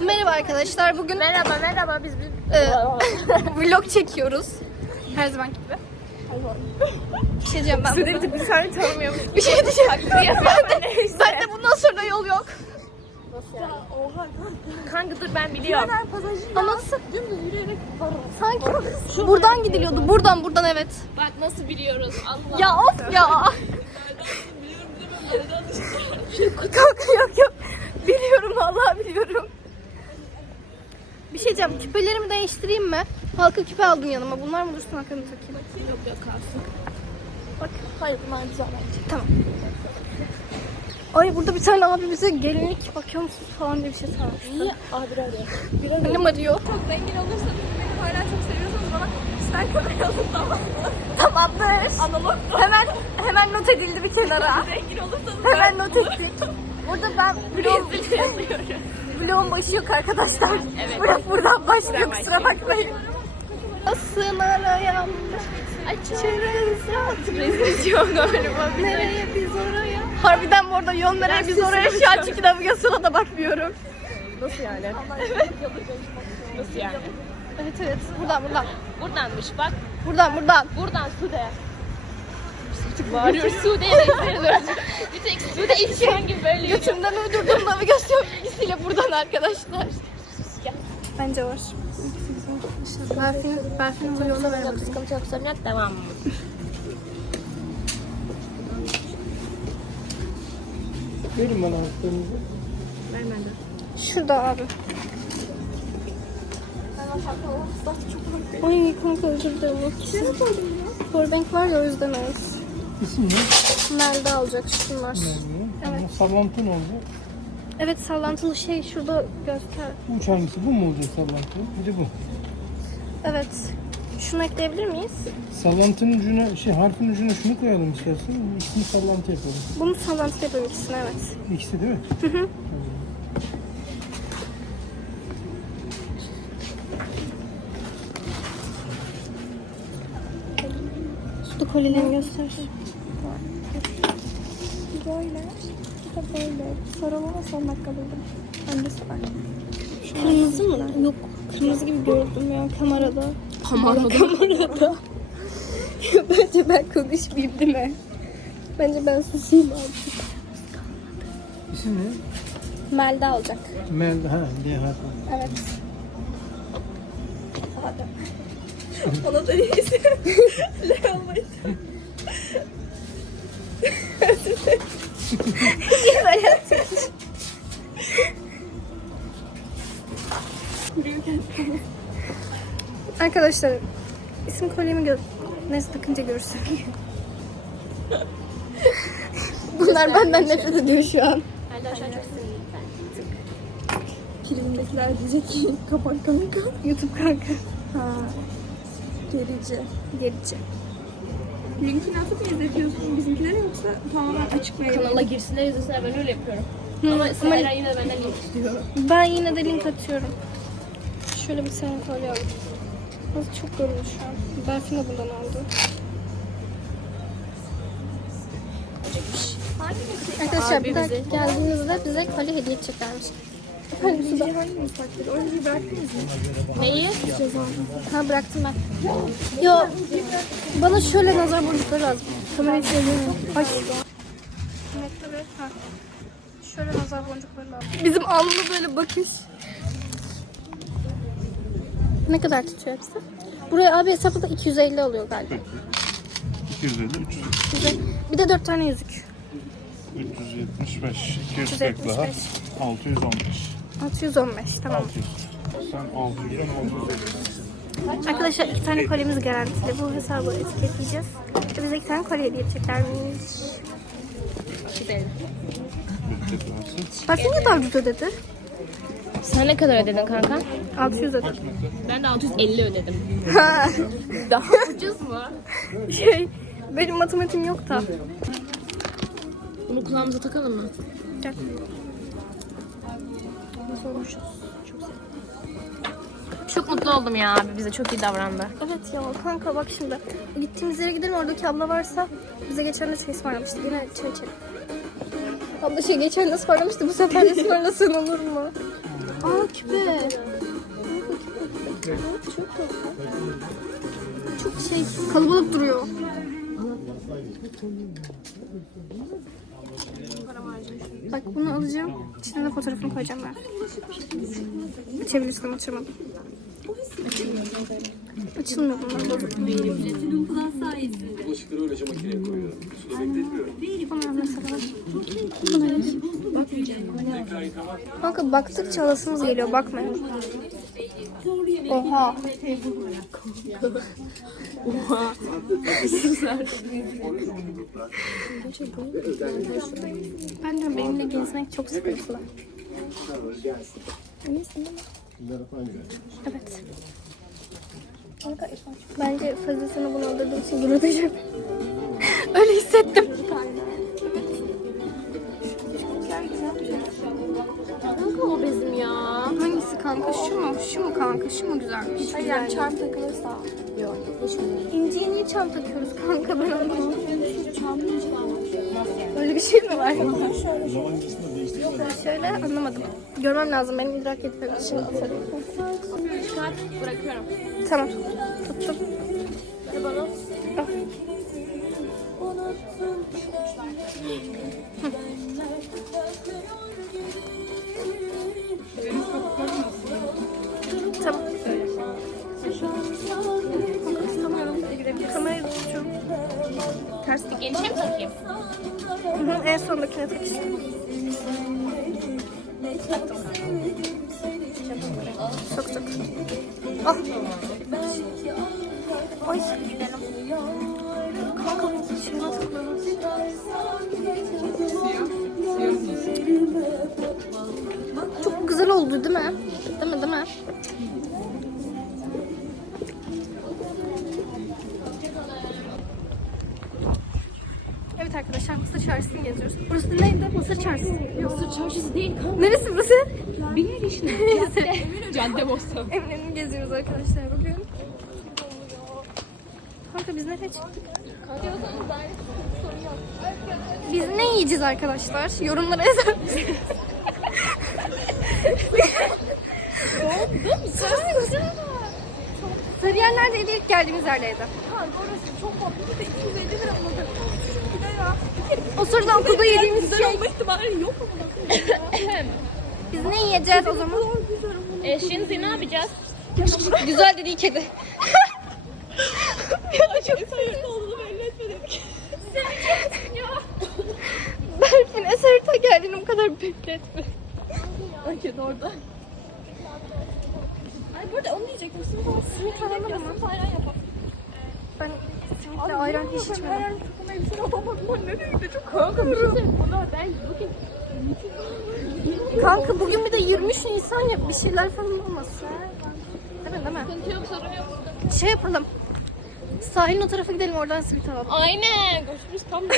Merhaba arkadaşlar. Bugün Merhaba merhaba biz biz. e, vlog çekiyoruz. Her zaman gibi. Bir şey diyeceğim ben. burada. bir tane tanımıyor musun? Bir şey diyeceğim. ben, de, ben de bundan sonra yol yok. Kanka dur ben biliyorum. Ama nasıl? Sanki buradan gidiliyordu. Buradan buradan evet. Bak nasıl biliyoruz Allah. Ya of ya. Kanka yok yok. Biliyorum vallahi biliyorum. Bir şey diyeceğim. Küpelerimi değiştireyim mi? Halka küpe aldım yanıma. Bunlar mı dursun hakkını takayım? Yok yok kalsın. Bak. Hayır bunlar güzel bence. Tamam. Ay burada bir tane abi bize gelinlik bakıyor musunuz falan diye bir şey sormuş. Niye? Abi arıyor. Annem arıyor. Çok zengin olursanız beni hala çok seviyorsanız bana ister kadar alın tamam mı? Tamamdır. Analog Hemen hemen not edildi bir kenara. zengin olursanız Hemen not ettik. Burada ben yazıyorum. vlogun başı yok arkadaşlar. Evet. Bırak buradan başlıyor kusura bakmayın. Asın arayan açarız Rezil yok galiba. Nereye biz oraya? Harbiden bu arada yol nereye biz oraya şu an çünkü navigasyona da bakmıyorum. Nasıl yani? Nasıl yani? Evet evet buradan buradan. Buradanmış bak. Buradan buradan. Buradan Sude. Bağırıyor Sude'ye benziyoruz. Bir tek Sude ilişkin gibi böyle yürüyor. Götümden uydurduğum navigasyon bilgisiyle buradan arkadaşlar. Bence var. Berfin, Berfin'in bu yoluna ver Çok bakayım. sıkıntı yok sorun yok devam. Verin bana haklarınızı. Vermedi. Şurada abi. Ay kanka özür dilerim. Powerbank var ya o yüzden evet. İsim ne? Nerede alacak şunlar? Evet. Sallantı ne olacak? Evet sallantılı şey şurada göster. Uç hangisi? Bu mu olacak sallantı? Bir de bu. Evet. Şunu ekleyebilir miyiz? Sallantının ucuna, şey harfin ucuna şunu koyalım istersen. İkisini sallantı yapalım. Bunu sallantı yapalım ikisini evet. İkisi değil mi? Suda kolilerini göster. Böyle. Bir de böyle. Sarılama son dakika buldum. Hangisi var? Kırmızı mı? Yok. Kırmızı gibi gördüm ya kamerada. Kamerada. Kamerada. Bence ben konuşmayayım değil mi? Bence ben susayım abi. İsim ne? Melda alacak. Mel, ha, D harfi. Evet. Ona da iyisi. Le olmayı. Arkadaşlar isim kolyemi gör... Neyse takınca görürsün. Bunlar benden nefret ediyor şu an. Çok sinirliyim. Primdekiler diyecek ki kapak kanka. YouTube kanka. Ha. Gerici. Gerici. Linkini atıp mı izletiyorsun bizimkilere yoksa tamamen açık mail Kanala girsinler izlesinler ben öyle yapıyorum. Hı, Ama Seren yine de benden link istiyor. Ben yine de link atıyorum. Şöyle bir tane aldım. Nasıl çok görünüyor şu an. Berfin de bundan aldı. Arkadaşlar bir bize- geldiğinizde bize kolye hediye da- hangi? Oyuncuyu bıraktınız mı? Neyi? Ha bıraktım ben. Yo bana şöyle nazar boncukları lazım. Kamerayı çevireyim. Ay. Şöyle nazar boncukları lazım. Bizim alnı böyle bakış. Ne kadar tutuyor hepsi? Buraya abi hesapta da 250 alıyor galiba. 250, 300, 250. Bir de 4 tane yüzük. 375, 240 daha 375. 615. 615 tamam. 600. Sen 600'den 600. Arkadaşlar iki tane kolyemiz garantili. Bu hesabı etiketleyeceğiz. Ve bize iki tane kolye hediye edeceklermiş. Berfin ne kadar ucuz ödedi? Sen ne kadar ödedin kanka? 600 ödedi. Ben de 650 ödedim. Daha ucuz mu? Şey, benim matematiğim yok da. Bunu kulağımıza takalım mı? Gel. Nasıl olmuşuz? Çok güzel. Çok mutlu oldum ya abi. Bize çok iyi davrandı. Evet ya kanka bak şimdi. Gittiğimiz yere gidelim oradaki abla varsa bize geçen de çay ısmarlamıştı. Yine çay içelim. Abla şey geçen de ısmarlamıştı bu sefer de ısmarlasın olur mu? Aa küpe. Çok şey kalabalık duruyor. Bak bunu alacağım. İçine de fotoğrafını koyacağım ben. Açabilirsin açamadım. Açılmıyor. Bunlar bozuk. Bulaşıkları öylece makineye koyuyor. Bekletmiyor. Bunlar mesela. Bunlar. Kanka baktıkça alasımız geliyor bakmayın. Oha. ben diyorum benimle gezmek çok sıkıntılı. Evet. Bence fazlasını bunu aldırdığım için gurur duyacağım. Öyle hissettim. Kanka o bezim ya. Hangisi kanka? Şu mu? Şu mu kanka? Şu mu güzelmiş? Hayır yani çarp takılırsa. İnciye niye çam takıyoruz kanka ben ince Öyle bir şey mi var? Yok şöyle anlamadım. Görmem lazım benim idrak etmem için. Çıkar bırakıyorum. Tamam. Tuttum. Hadi bana. Al. Tamam. Kamerayı tutuyorum. Ters dik genişe mi takayım? En sondakine tak işte. Sok sok. Ah. Ay gidelim. Çok güzel oldu değil mi? Değil mi değil mi? Evet arkadaşlar Mısır Çarşısı'nı geziyoruz. Burası neydi? Mısır Çarşısı. Mısır çarşısı değil. Neresi. Cadde. Bostan. Eminönü'nü geziyoruz arkadaşlar bugün. Kanka biz nereye çıktık? Biz ne yiyeceğiz arkadaşlar? Yorumlara yazar mısınız? Sarıyer neredeydi? İlk geldiğimiz yerdeydi. orası çok. Bir de 250 lira mı? Bir de ya. O sırada okulda yediğimiz şey. olma ihtimali yok ama. Biz ne yiyeceğiz o zaman? E, şimdi ne yapacağız? Güzel dediği kedi. Sayın olduğunu belli etmedik. Berfin Esert'e geldiğini bu kadar bekletme. Okey orada. Ay burada onu diyecektim. Simit alalım. Simit alalım mı? Ayran yapalım. Ben simitle ayran hiç içmedim. yani takım elbiseni alamadım. Ben nereye gideceğim? Kanka bir şey söyleyeyim. Ben bugün Kanka bugün bir de 23 Nisan ya bir şeyler falan olmasın. Değil mi değil mi? sıkıntı yok sorun yok. Şey yapalım. Sahilin o tarafa gidelim oradan simit alalım. Aynen. Görüşürüz tam da.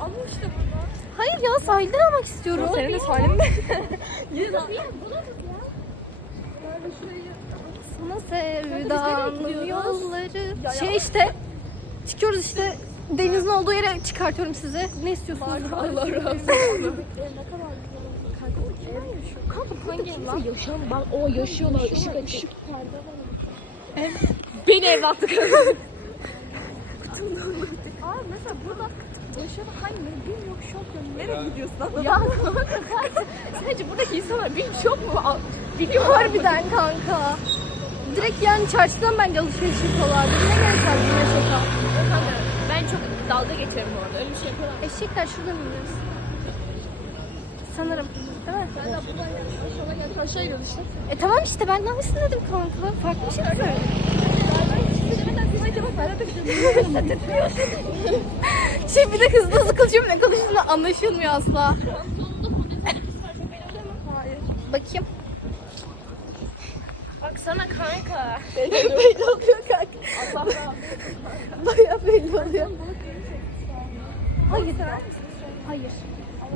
Alın işte burada. Hayır ya sahilden almak istiyorum. Senin de sahilinde. Sana sevdanın yolları. Şey işte çıkıyoruz işte denizin olduğu yere çıkartıyorum sizi. Ne istiyorsunuz? Allah razı olsun. Kanka hangi ev lan? Yaşam bak o yaşıyorlar ışık açık. Beni evlatlık. Aa mesela burada yaşayan hangi bir yok şok yok. Nereye gidiyorsun? ya kanka zaten sence buradaki insanlar bir çok mu al- biliyorlar mı? Harbiden kanka. Direkt yani çarşıdan bence alışveriş yapıyorlar. Ne gerek var buna şaka? Kanka ben çok dalga geçerim bu arada öyle bir şey yapıyorlar. Eşekler şurada mı? Sanırım. Ben de buradan geldim. Geldim. İşte. E tamam işte ben hangisini dedim kanka? Farklı bir şey mi gidiyoruz. Şey bir de hızlı hızlı konuşuyorum ne konuştuğunu anlaşılmıyor asla. Bakayım. Baksana kanka. belli oluyor kanka. Baya belli oluyor. Hayır. Hayır.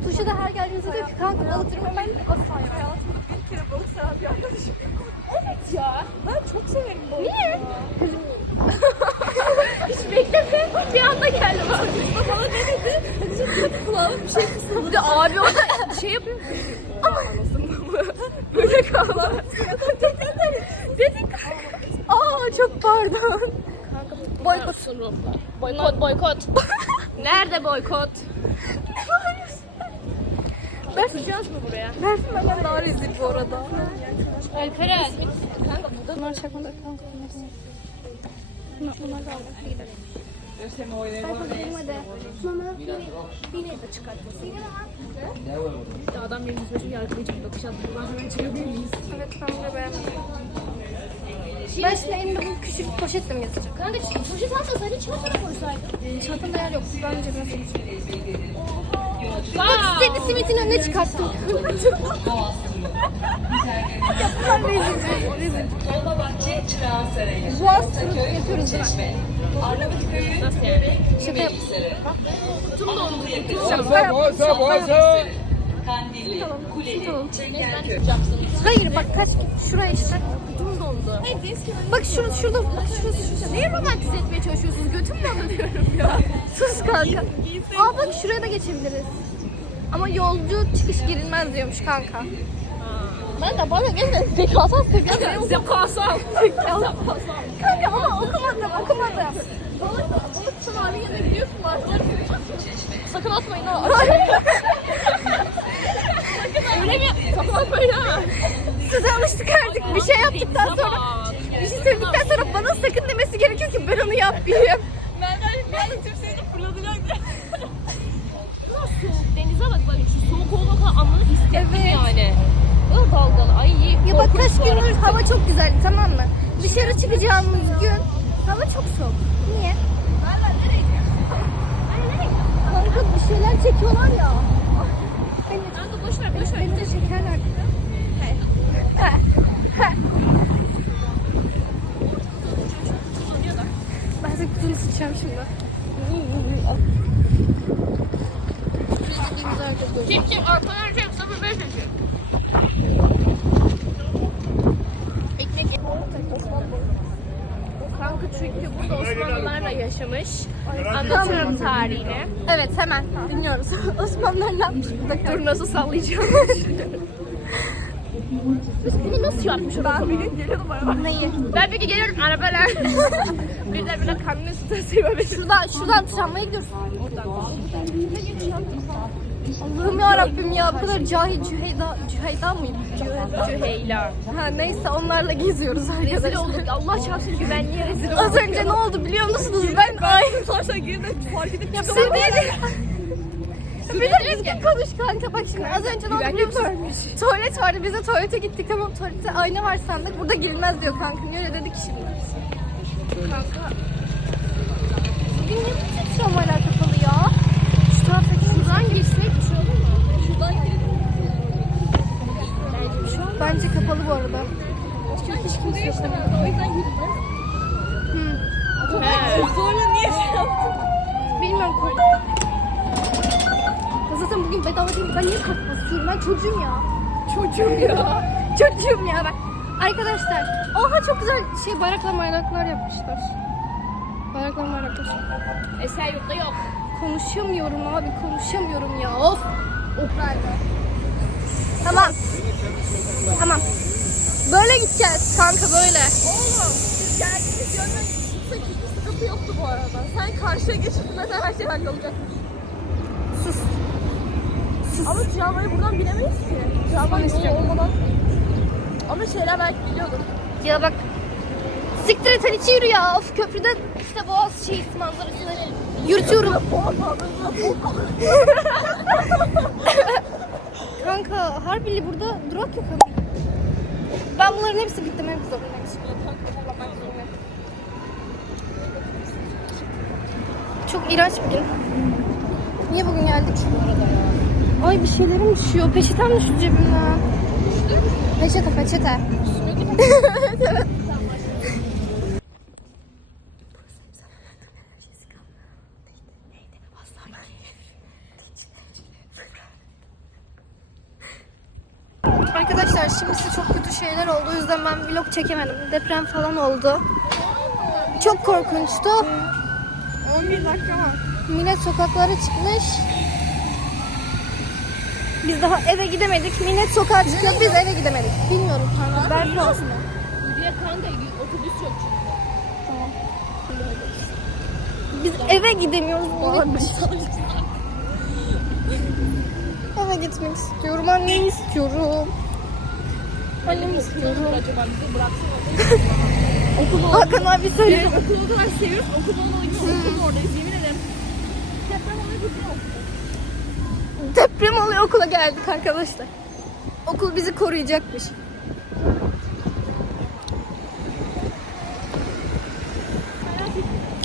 Tuşa da her geldiğimizde diyor ki kanka balık durumu ben asla ya. Bir kere balık seven bir arkadaşım. Evet ya. Ben çok severim balık. Niye? Hiç bekleme. Bir anda geldi bak. Bana ne dedi? Kulağına bir şey fısıldadı. Bir de abi o da şey yapıyor. Ama. Böyle kaldı. Dedik kanka. Aa çok pardon. Boykot. Boykot boykot. Nerede boykot? Basacağız mı buraya? Berfin benden daha rezil bu arada. Alperen. Bunlar çakmadı kanka. Bunlar, bunlar da. Hadi gidelim. Adam benim yüzüme çok yargılayacak bakış attı. Ben hemen çıkabilir miyiz? Evet ben bunu beğenmedim. Ben şimdi elimde bu küçük poşetle mi yazacağım? Kanka poşet almasaydın çantana koysaydın. Çantamda yer yok. Ben cebime sokacağım. Bak Seni simitin önüne çıkarttım. ya bunlar rezil. Rezil. Dolmabahçe Çırağan Sarayı. Boğaz turu yapıyoruz değil mi? Arnavutköy'ü Nasıl yani? Şaka yap. Kutum onu Şaka Kandilli, Kuleli, Tamam. Çengelköy. Hayır bak kaç şuraya işte. Kutum dondu. Bak şurada şurada bak şurası şurada. Neyi romantize etmeye çalışıyorsunuz? Götüm mü anlatıyorum ya? Sus kanka. Aa bak şuraya da geçebiliriz. Ama yolcu çıkış girilmez diyormuş kanka. Ben de bana gerçekten zekasal seviyorum. Zekasal. kanka ama okumadım okumadım. Balık, balık gidiyorsun. Martıları Sakın atmayın ha. Öyle mi? Ha. Size alıştık artık bir şey yaptıktan sonra. Bir şey söyledikten sonra bana sakın demesi gerekiyor ki ben onu yapmayayım. Merdan bir anda. Ne kadar soğuk. Denize bak bak. Şu soğuk olmadan anladık hissettim Evet. yani. O dalgalı. Ay iyi. Ya bak kaç gündür hava çok güzeldi tamam mı? Dışarı çıkacağımız gün hava çok soğuk. Niye? Kanka bir şeyler çekiyorlar ya. Beni, Kanka boş ver boş ver. beni de çekerler. Ben de kutunu sıçacağım şimdi. Kim kim? Arkadan kim? 05 kim? Ekmek ye- Kanka çünkü burada Osmanlılarla yaşamış. Anlatıyorum tarihini. Evet hemen dinliyoruz. Osmanlılar ne yapmış burada? Dur nasıl sallayacağım? Biz bunu nasıl yapmış Ben bir gün geliyordum araba. Neyi? Ben bir gün geliyorum arabalar. Birden birden kanını tutasıyor beni. Şuradan, şuradan tramvaya gidiyoruz. Allah'ım ya Rabbim ya bu kadar cahil Cüheyda, Cüheyda mıydı? Cüheyla. Ha neyse onlarla geziyoruz Rezil arkadaşlar. olduk. Allah çarpsın güvenliğe rezil olduk. Az önce ne oldu biliyor musunuz? Ben ay Varsa girdim fark edip diyeceğim. De düzgün konuş kanka bak şimdi az önce ne oldu biliyor musun? Tuvalet vardı biz de tuvalete gittik tamam tuvalette ayna var sandık burada girilmez diyor kanka niye öyle dedik şimdi. Kanka. Bugün niye bu titrom hala kapalı ya? Şu taraftaki Şuradan girsek bir şey olur mu? Şuradan girip Bence kapalı bu arada. Çünkü hiç kimse yok. o yüzden gireceğiz. Sonra niye şey yaptın? Bilmiyorum korktum. Zaten bugün bedava değil. Ben niye kart basıyorum? Ben çocuğum ya. Çocuğum ya. Çocuğum ya ben. Arkadaşlar. Oha çok güzel şey bayraklar bayraklar yapmışlar. Bayraklar bayraklar. Esenyurt'ta yok. Konuşamıyorum abi konuşamıyorum ya. Of. Of? Tamam. Tamam. Böyle gideceğiz kanka böyle. Oğlum biz geldiğimiz yönden gitsek hiçbir sıkıntı yoktu bu arada. Sen karşıya geçip her şey hallolacakmış. Ama tramvayı buradan bilemeyiz ki. Tramvay yolu olmadan. Ama şeyler belki biliyordum. Ya bak. Siktir et hadi yürü ya. Of köprüde işte boğaz şeyi manzarasını yürütüyorum. Kanka harbili burada durak yok ama. Ben bunların hepsini bitlemek zorundayım. Çok iğrenç bir gün. Niye bugün geldik? Ay bir şeylerim düşüyor. Peçetem düştü cebimden. Peçete peçete. evet. Arkadaşlar şimdi size çok kötü şeyler oldu. O yüzden ben vlog çekemedim. Deprem falan oldu. Çok korkunçtu. 11 dakika var. Millet sokaklara çıkmış. Biz daha eve gidemedik. Millet sokağa çıkıyor. Biz eve gidemedik. Bilmiyorum kanka. Belki olsun. Yürüye kanka otobüs yok çünkü. Biz eve gidemiyoruz. eve gitmek istiyorum. Annemi istiyorum. Annemi istiyorum. Acaba bizi bıraksana. okul Hakan abi söyle. Okulu o kadar seviyoruz. Okulda olduğu gibi okulun oradayız yemin ederim. Deprem bizim okul. Deprem oluyor okula geldik arkadaşlar. Okul bizi koruyacakmış.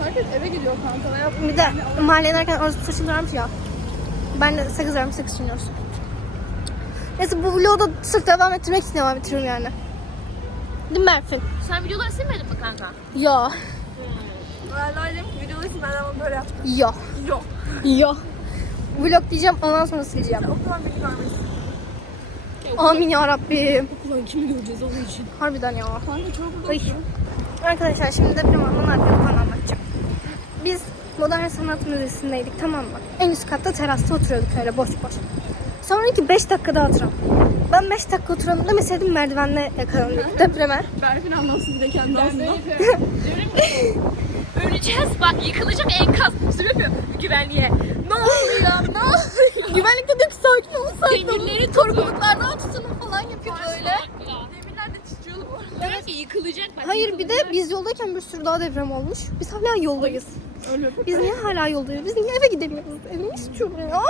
Herkes eve gidiyor kanka. Bir de mahalleye inerken orası saçını varmış ya. Ben de sakız vermiş sakız çiğniyoruz. Neyse bu vlogu da sırf devam ettirmek için devam ettiriyorum yani. Değil mi Berfin? Sen videoları silmedin mi kanka? Ya. Ben dedim ki videoda için ben ama böyle yaptım. Ya. Yok. Ya. Vlog diyeceğim ondan sonra sileceğim. Okuldan beni görmesin. Amin ya Rabbim. Ulan kimi göreceğiz onun için? Harbiden ya. Kanka çok Ay. Arkadaşlar şimdi deprem anının arkada falan anlatacağım. Biz Modern Sanat Müzesi'ndeydik tamam mı? En üst katta terasta oturuyorduk öyle boş boş. Sonraki 5 dakika daha oturalım. Ben 5 dakika oturalım demeseydim merdivenle yakalandık depreme. Berfin anlatsın bir de kendi ağzından. Öleceğiz bak yıkılacak enkaz. Sürü yapıyor güvenliğe. Ne oluyor? Ne oluyor? Güvenlik de sakin ol sakin ol. Demirleri Korkuluklardan tutunun falan yapıyor böyle. Demirler de titriyordu bu arada. Diyor ki yıkılacak bak. Hayır bir de biz yoldayken bir sürü daha deprem olmuş. Biz hala yoldayız. Biz niye hala yoldayız? Biz niye eve gidemiyoruz? Evimi istiyorum ya.